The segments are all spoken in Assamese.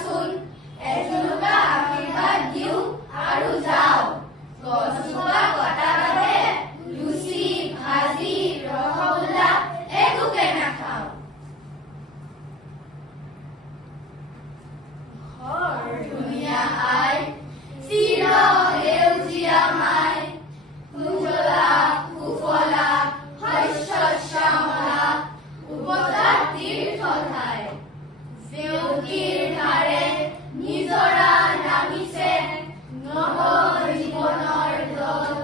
চোন এজোপা আশীৰ্বাদ দিওঁ আৰু যাওঁ গছজোপা কটা বাদে লুচি ভাজি ৰসগোল্লা একোকে নাখাওঁ ঘৰ ধুনীয়া আই চিৰ সেউজীয়া মাই সুজলা সুফলা শস্য শ্যামলা উপজাত তীৰ্থ ঠাই জেউতিৰ ধাৰে নিজৰা নামিছে নৱ জীৱনৰ দল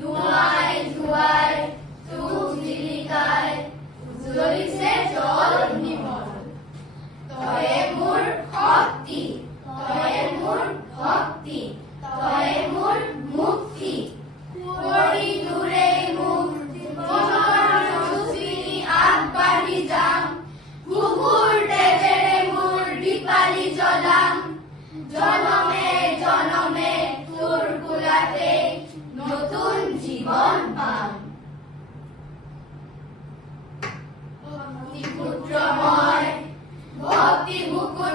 নোৱাই ধুৱাই তুক জিলিকাই জ্বলিছে জল নিৰ্মল তয়ে মোৰ শক্তি তয়ে মোৰ ভক্তি তয়ে মোৰ মুক্তি কৰি দূৰে মোক জীৱনৰ যুঁজনি আগবাঢ়ি যাম বুকুৰ তেজেৰে মোৰ দীপালি জ্বলাম জনমে জনমে তোৰ কোলাতে নতুন জীৱন পাম ভক্তি পুত্ৰ মই ভক্তি মুকুট